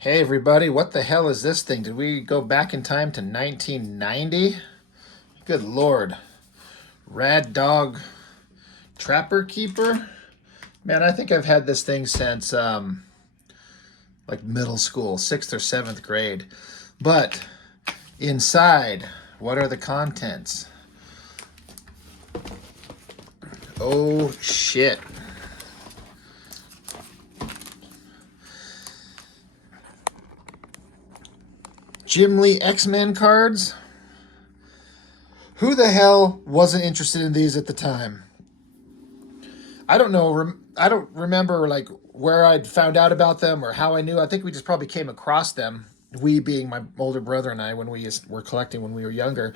Hey everybody, what the hell is this thing? Did we go back in time to 1990? Good lord. Rad Dog Trapper Keeper? Man, I think I've had this thing since like middle school, 6th or 7th grade. But inside, what are the contents? Oh shit. Lee X-Men cards? Who the hell wasn't interested in these at the time? I don't know. I don't remember like where I'd found out about them or how I knew. I think we just probably came across them. We being my older brother and I when we were collecting when we were younger.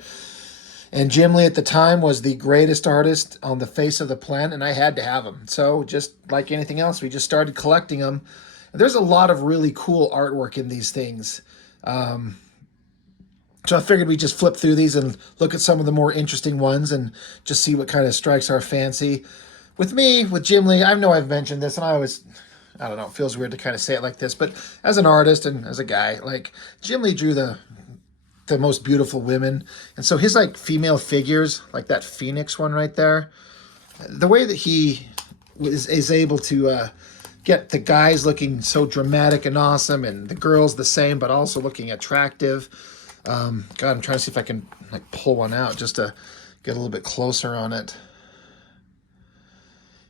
And Jim Lee at the time was the greatest artist on the face of the planet, and I had to have him. So just like anything else, we just started collecting them. And there's a lot of really cool artwork in these things. So I figured we'd just flip through these and look at some of the more interesting ones and just see what kind of strikes our fancy. With me, with Jim Lee, I know I've mentioned this, and I don't know, it feels weird to kind of say it like this, but as an artist and as a guy, like, Jim Lee drew the most beautiful women. And so his, like, female figures, like that Phoenix one right there, the way that he is able to get the guys looking so dramatic and awesome and the girls the same, but also looking attractive. God, I'm trying to see if I can, like, pull one out just to get a little bit closer on it.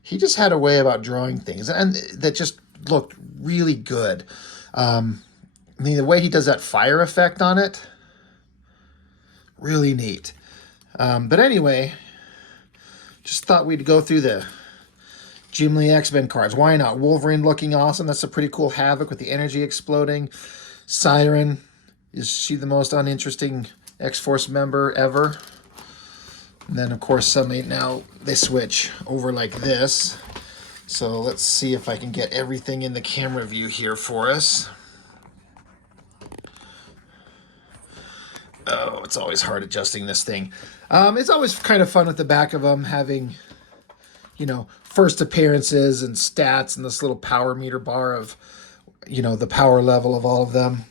He just had a way about drawing things and that just looked really good. I mean, the way he does that fire effect on it, really neat. But anyway, just thought we'd go through the Jim Lee X-Men cards. Why not? Wolverine looking awesome. That's a pretty cool Havoc with the energy exploding. Siren, is she the most uninteresting X-Force member ever? And then, of course, suddenly now they switch over like this. So let's see if I can get everything in the camera view here for us. Oh, it's always hard adjusting this thing. It's always kind of fun with the back of them having, you know, first appearances and stats and this little power meter bar of, you know, the power level of all of them.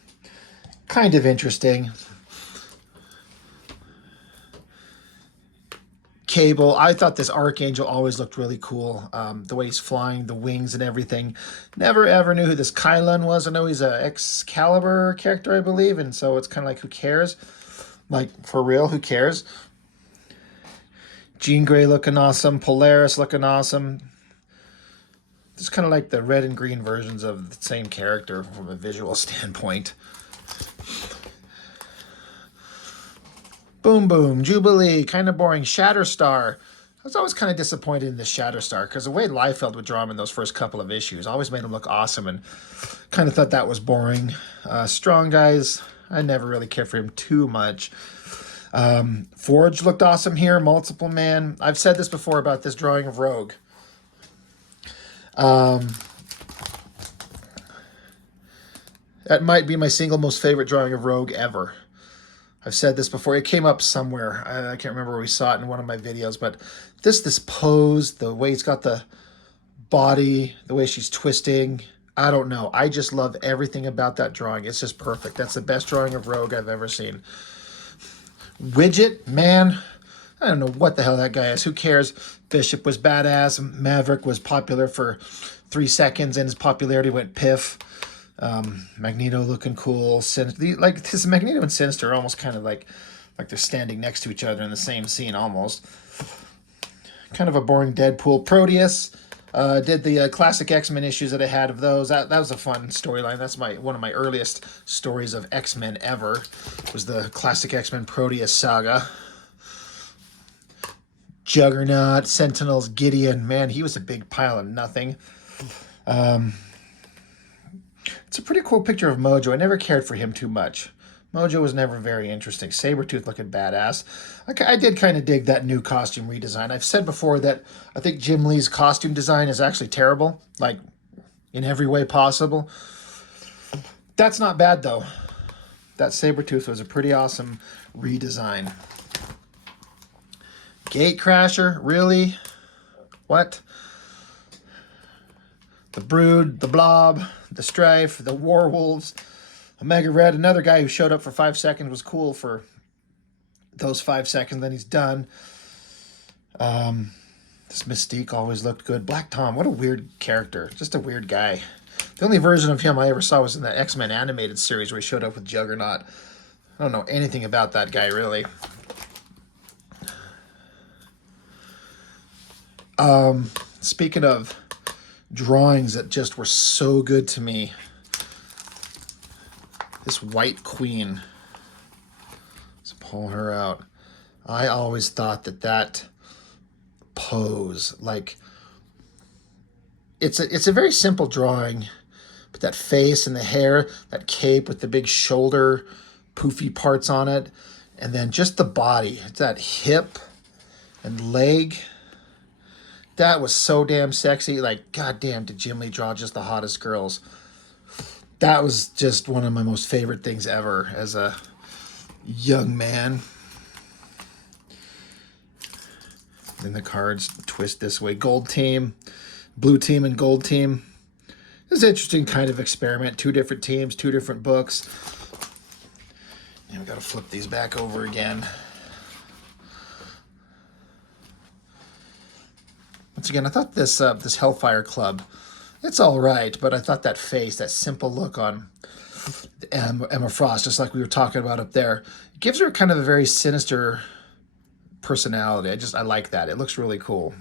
Kind of interesting. Cable. I thought this Archangel always looked really cool. The way he's flying, the wings and everything. Never ever knew who this Kylun was. I know he's a Excalibur character, I believe, and so it's kind of like, who cares? Like, for real, who cares? Jean Grey looking awesome. Polaris looking awesome. Just kind of like the red and green versions of the same character from a visual standpoint. Boom Boom, Jubilee, kind of boring. Shatterstar. I was always kind of disappointed in the Shatterstar because the way Liefeld would draw him in those first couple of issues always made him look awesome, and kind of thought that was boring. Strong Guys, I never really cared for him too much. Forge looked awesome here. Multiple Man. I've said this before about this drawing of Rogue. That might be my single most favorite drawing of Rogue ever. I've said this before. It came up somewhere. I can't remember where we saw it in one of my videos, but this pose, the way he's got the body, the way she's twisting, I don't know. I just love everything about that drawing. It's just perfect. That's the best drawing of Rogue I've ever seen. Widget, man, I don't know what the hell that guy is. Who cares? Bishop was badass. Maverick was popular for 3 seconds, and his popularity went piff. Magneto looking cool. Like, this Magneto and Sinister are almost kind of like they're standing next to each other in the same scene almost. Kind of a boring Deadpool. Proteus. Did the classic X-Men issues that I had of those. That was a fun storyline. That's one of my earliest stories of X-Men ever. Was the classic X-Men Proteus saga. Juggernaut, Sentinels, Gideon. Man, he was a big pile of nothing. It's a pretty cool picture of Mojo. I never cared for him too much. Mojo was never very interesting. Sabretooth looking badass. I did kind of dig that new costume redesign. I've said before that I think Jim Lee's costume design is actually terrible, like, in every way possible. That's not bad, though. That Sabretooth was a pretty awesome redesign. Gatecrasher? Really? What? the Brood, the Blob, the Strife, the Warwolves, Omega Red, another guy who showed up for 5 seconds, was cool for those 5 seconds, then he's done. This Mystique always looked good. Black Tom, what a weird character. Just a weird guy. The only version of him I ever saw was in the X-Men animated series where he showed up with Juggernaut. I don't know anything about that guy, really. Speaking of drawings that just were so good to me, this White Queen. Let's pull her out. I always thought that pose, like, it's a very simple drawing, but that face and the hair, that cape with the big shoulder poofy parts on it, and then just the body, that hip and leg, that was so damn sexy. Like, goddamn, did Jim Lee draw just the hottest girls. That was just one of my most favorite things ever as a young man. Then the cards twist this way. Gold team, blue team, and gold team. It was an interesting kind of experiment. 2 different teams, 2 different books. And we got to flip these back over again. Once again, I thought this this Hellfire Club, it's all right, but I thought that face, that simple look on Emma Frost, just like we were talking about up there, it gives her kind of a very sinister personality. I like that. It looks really cool.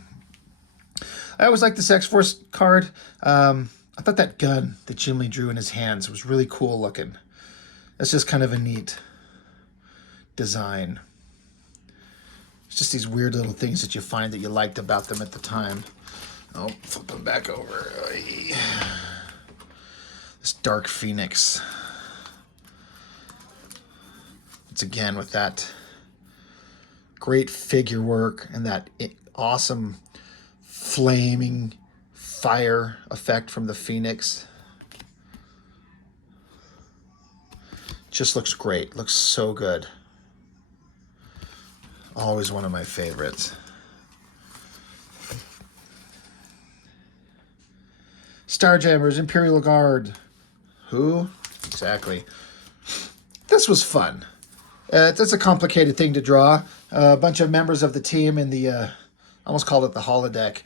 I always liked this X-Force card. I thought that gun that Jim Lee drew in his hands was really cool looking. It's just kind of a neat design. It's just these weird little things that you find that you liked about them at the time. Oh, flip them back over. This Dark Phoenix. It's again with that great figure work and that awesome flaming fire effect from the Phoenix. Just looks great. Looks so good. Always one of my favorites. Starjammers, Imperial Guard. Who? Exactly. This was fun. It's a complicated thing to draw. A bunch of members of the team in the, I almost called it the holodeck,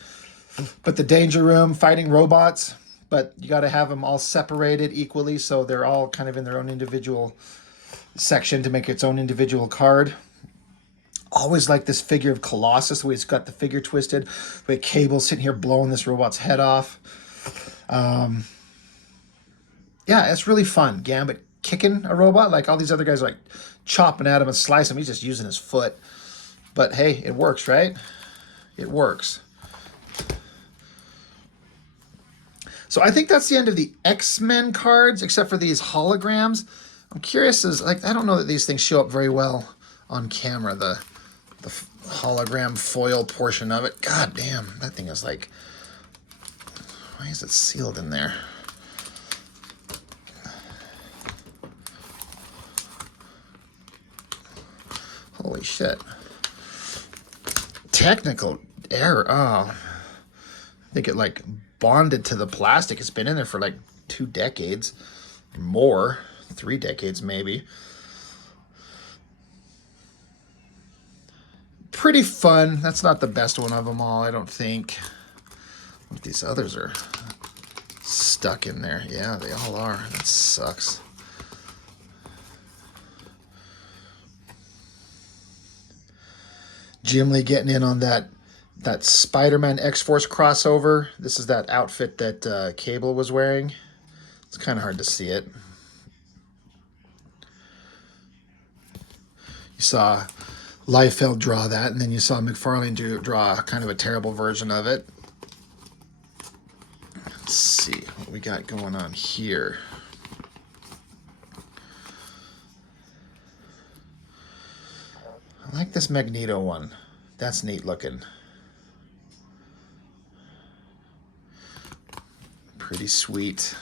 but the Danger Room fighting robots, but you got to have them all separated equally so they're all kind of in their own individual section to make its own individual card. Always like this figure of Colossus, the way it's got the figure twisted, the way Cable's sitting here blowing this robot's head off. Yeah, it's really fun. Gambit kicking a robot, like all these other guys are like chopping at him and slicing him. He's just using his foot. But hey, it works, right? It works. So I think that's the end of the X-Men cards, except for these holograms. I'm curious, I don't know that these things show up very well on camera, the hologram foil portion of it. God damn, that thing is like, why is it sealed in there? Holy shit. Technical error. Oh, I think it like bonded to the plastic. It's been in there for like 2 decades, more, 3 decades maybe. Pretty fun. That's not the best one of them all, I don't think. But these others are stuck in there. Yeah, they all are. That sucks. Jim Lee getting in on that Spider-Man X-Force crossover. This is that outfit that Cable was wearing. It's kind of hard to see it. You saw Liefeld draw that, and then you saw McFarlane draw kind of a terrible version of it. Let's see what we got going on here. I like this Magneto one. That's neat looking. Pretty sweet.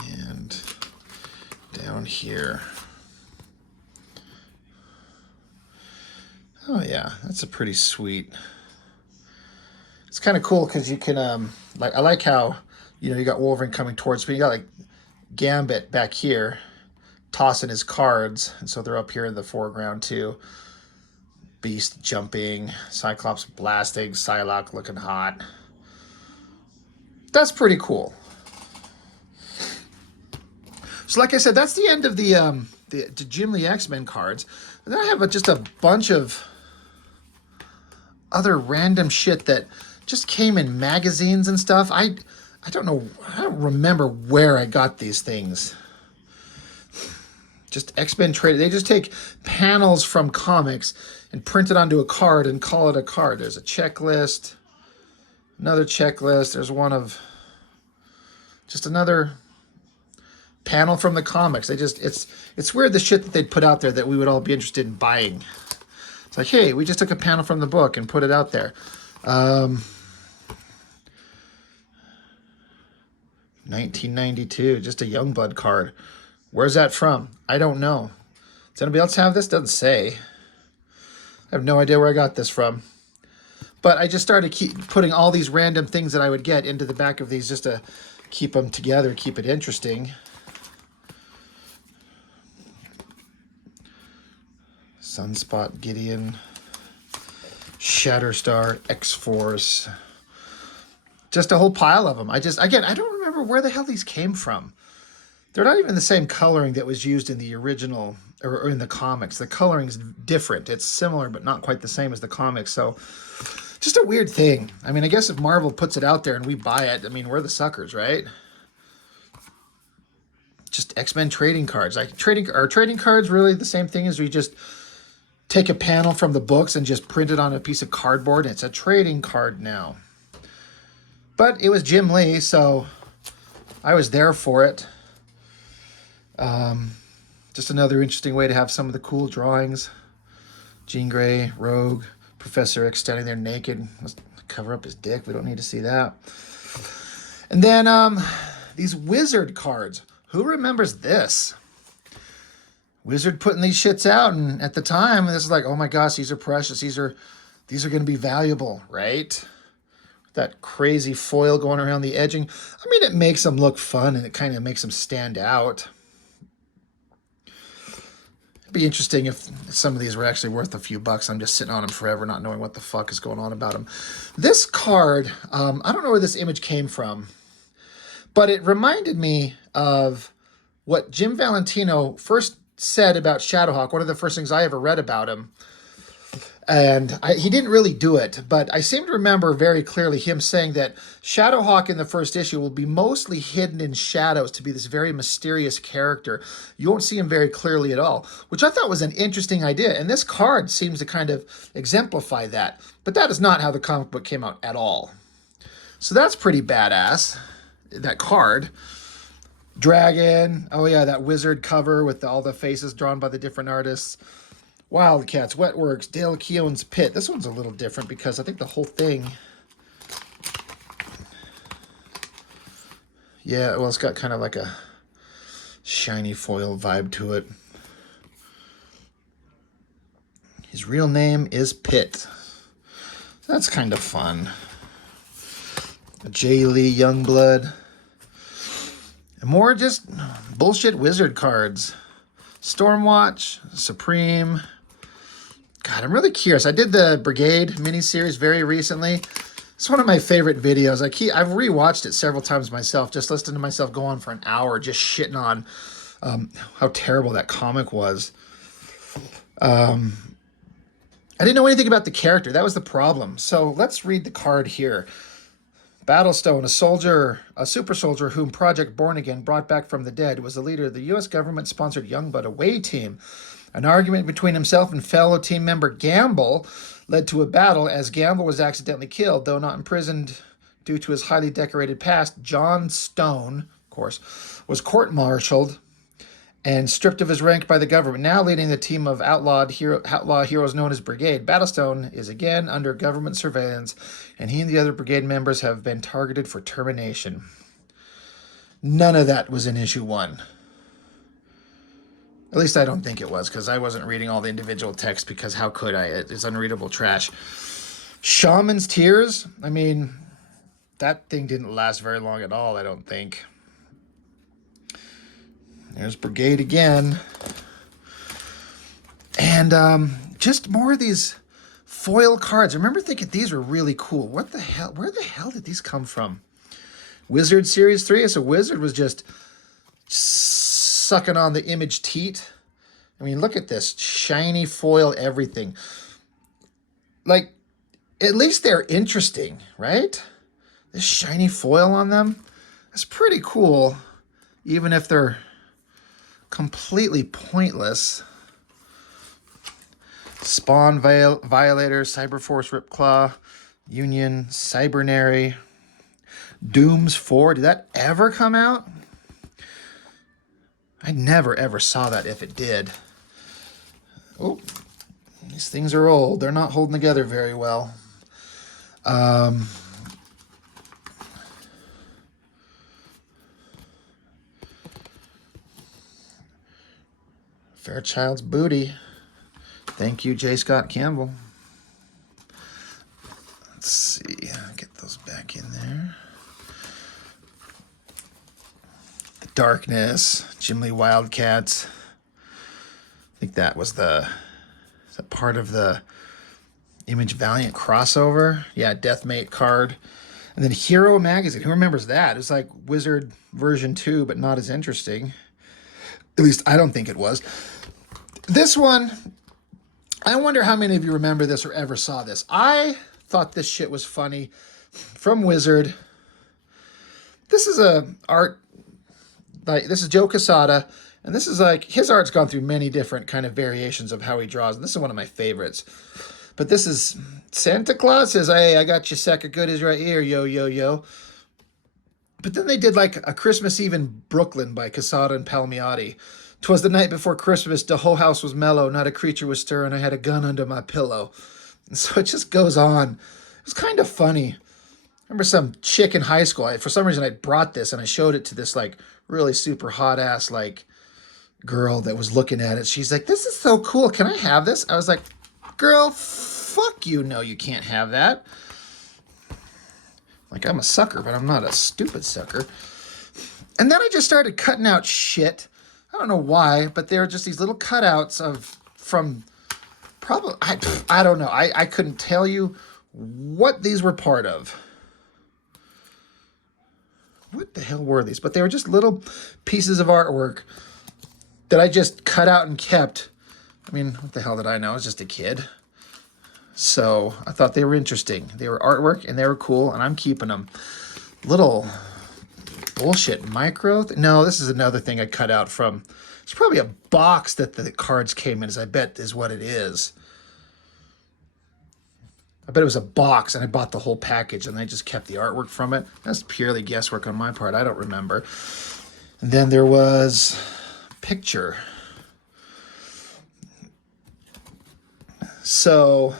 And down here. Oh yeah, that's a pretty sweet It's kind of cool because you can, like, I like how, you know, you got Wolverine coming towards me. You got like Gambit back here tossing his cards, and so they're up here in the foreground too. Beast jumping, Cyclops blasting, Psylocke looking hot. That's pretty cool. So like I said, that's the end of the Jim Lee X-Men cards. And then I have just a bunch of other random shit that just came in magazines and stuff. I don't know, I don't remember where I got these things. Just X-Men traded. They just take panels from comics and print it onto a card and call it a card. There's a checklist, another checklist. There's one of just another panel from the comics. They just, it's weird the shit that they'd put out there that we would all be interested in buying. It's like, hey, we just took a panel from the book and put it out there. 1992, just a Youngblood card. Where's that from? I don't know. Does anybody else have this? Doesn't say. I have no idea where I got this from. But I just started keep putting all these random things that I would get into the back of these just to keep them together, keep it interesting. Sunspot, Gideon, Shatterstar, X-Force. Just a whole pile of them. Again, I don't remember where the hell these came from. They're not even the same coloring that was used in the original or in the comics. The coloring's different. It's similar, but not quite the same as the comics. So just a weird thing. I mean, I guess if Marvel puts it out there and we buy it, I mean, we're the suckers, right? Just X-Men trading cards. Are trading cards really the same thing as we just take a panel from the books and just print it on a piece of cardboard? It's a trading card now. But it was Jim Lee, so I was there for it. Just another interesting way to have some of the cool drawings. Jean Grey, Rogue, Professor X standing there naked. Let's cover up his dick. We don't need to see that. And then these Wizard cards. Who remembers this? Wizard putting these shits out, and at the time, this is like, oh my gosh, these are precious. These are going to be valuable, right? That crazy foil going around the edging. I mean, it makes them look fun, and it kind of makes them stand out. It'd be interesting if some of these were actually worth a few bucks. I'm just sitting on them forever, not knowing what the fuck is going on about them. This card, I don't know where this image came from, but it reminded me of what Jim Valentino first said about Shadowhawk, one of the first things I ever read about him. And he didn't really do it, but I seem to remember very clearly him saying that Shadowhawk in the first issue will be mostly hidden in shadows to be this very mysterious character. You won't see him very clearly at all, which I thought was an interesting idea. And this card seems to kind of exemplify that. But that is not how the comic book came out at all. So that's pretty badass, that card. Dragon, oh yeah, that Wizard cover with all the faces drawn by the different artists. Wildcats, Wetworks, Dale Keown's Pit. This one's a little different because I think the whole thing... Yeah, well, it's got kind of like a shiny foil vibe to it. His real name is Pitt. That's kind of fun. A J. Lee Youngblood. And more just bullshit Wizard cards. Stormwatch, Supreme... God, I'm really curious. I did the Brigade miniseries very recently. It's one of my favorite videos. I've rewatched it several times myself, just listening to myself go on for an hour, just shitting on how terrible that comic was. I didn't know anything about the character. That was the problem. So let's read the card here. Battlestone, a super soldier whom Project Born Again brought back from the dead, was the leader of the U.S. government-sponsored Youngblood away team. An argument between himself and fellow team member Gamble led to a battle as Gamble was accidentally killed, though not imprisoned due to his highly decorated past. John Stone, of course, was court-martialed and stripped of his rank by the government, now leading the team of outlaw heroes known as Brigade. Battlestone is again under government surveillance, and he and the other Brigade members have been targeted for termination. None of that was in issue 1. At least I don't think it was, because I wasn't reading all the individual text, because how could I? It's unreadable trash. Shaman's Tears. I mean, that thing didn't last very long at all, I don't think. There's Brigade again. And just more of these foil cards. I remember thinking these were really cool. What the hell? Where the hell did these come from? Wizard Series 3. So Wizard was just sucking on the image teat. I mean, look at this. Shiny foil everything. Like, at least they're interesting, right? This shiny foil on them. That's pretty cool. Even if they're completely pointless. Spawn Violator, Cyberforce Ripclaw, Union, Cybernary, Dooms 4. Did that ever come out? I never ever saw that if it did. Oh, these things are old. They're not holding together very well. Fairchild's Booty. Thank you, J. Scott Campbell. Let's see. Get those back in there. The Darkness. Jim Lee Wildcats. I think that was the... Is that part of the Image Valiant crossover? Yeah, Deathmate card. And then Hero Magazine. Who remembers that? It was like Wizard version 2, but not as interesting. At least I don't think it was. This one... I wonder how many of you remember this or ever saw this. I thought this shit was funny from Wizard. This is a art, like this is Joe Quesada, and this is like, his art's gone through many different kind of variations of how he draws, and this is one of my favorites. But this is Santa Claus says, hey, I got your sack of goodies right here, yo, yo, yo. But then they did like a Christmas Eve in Brooklyn by Quesada and Palmiotti. 'Twas the night before Christmas, the whole house was mellow, not a creature was stirring, I had a gun under my pillow. And so it just goes on. It was kind of funny. I remember some chick in high school, for some reason I brought this and I showed it to this like really super hot ass like girl that was looking at it. She's like, this is so cool, can I have this? I was like, girl, fuck you, no you can't have that. Like, I'm a sucker, but I'm not a stupid sucker. And then I just started cutting out shit. I don't know why, but there are just these little cutouts from probably, I don't know. I couldn't tell you what these were part of. What the hell were these? But they were just little pieces of artwork that I just cut out and kept. I mean, what the hell did I know? I was just a kid. So I thought they were interesting. They were artwork and they were cool, and I'm keeping them. Little bullshit micro. No, this is another thing I cut out from. It's probably a box that the cards came in, as I bet is what it is. I bet it was a box, and I bought the whole package, and I just kept the artwork from it. That's purely guesswork on my part. I don't remember. And then there was Picture. So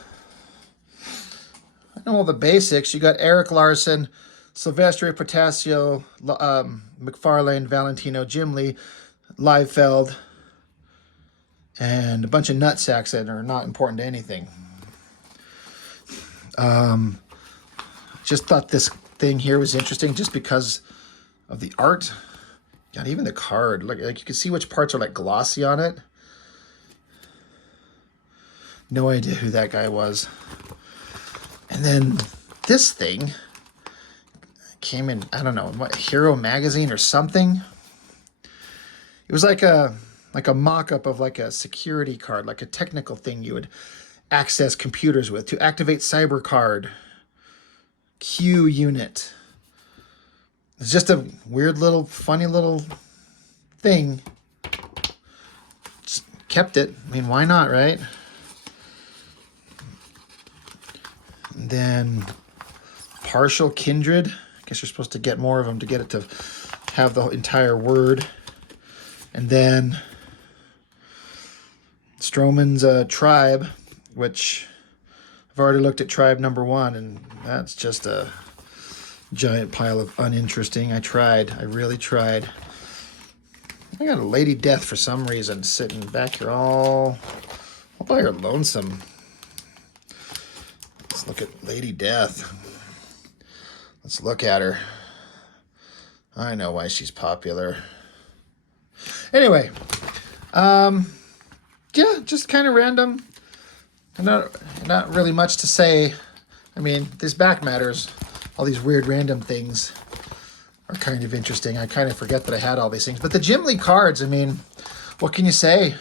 I know all the basics. You got Eric Larson, Silvestre Potasio, McFarlane, Valentino, Jim Lee, Liefeld, and a bunch of nutsacks that are not important to anything. Just thought this thing here was interesting just because of the art. God, even the card. Like you can see which parts are like glossy on it. No idea who that guy was. And then this thing came in, I don't know, what, Hero Magazine or something. It was like a mock-up of like a security card, like a technical thing you would access computers with. To activate cyber card, Q unit. It's just a weird little, funny little thing. Just kept it. I mean, why not, right? And then Partial Kindred. I guess you're supposed to get more of them to get it to have the entire word. And then Stroman's Tribe, which I've already looked at Tribe number 1, and that's just a giant pile of uninteresting. I tried. I really tried. I got a Lady Death for some reason sitting back here all by her lonesome. It's Look at Lady Death. Let's look at her. I know why she's popular. Anyway, yeah, just kind of random. Not really much to say. I mean, this back matters. All these weird random things are kind of interesting. I kind of forget that I had all these things. But the Jim Lee cards, I mean, what can you say?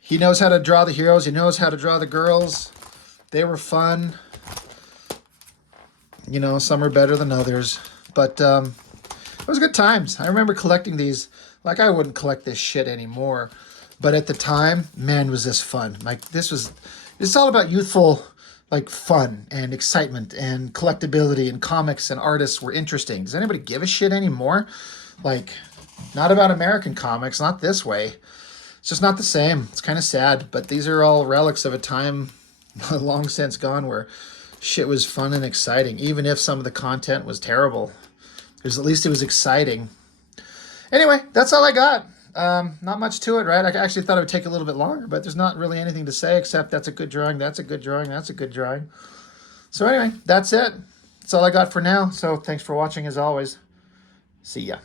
He knows how to draw the heroes. He knows how to draw the girls. They were fun. You know, some are better than others. But it was good times. I remember collecting these. Like, I wouldn't collect this shit anymore. But at the time, man, was this fun. Like, it's all about youthful, like, fun and excitement and collectability, and comics and artists were interesting. Does anybody give a shit anymore? Like, not about American comics, not this way. It's just not the same. It's kind of sad, but these are all relics of a time long since gone where shit was fun and exciting, even if some of the content was terrible. At least it was exciting. Anyway, that's all I got. Not much to it, right? I actually thought it would take a little bit longer, but there's not really anything to say except that's a good drawing, that's a good drawing, that's a good drawing. So anyway, that's it. That's all I got for now. So thanks for watching as always. See ya.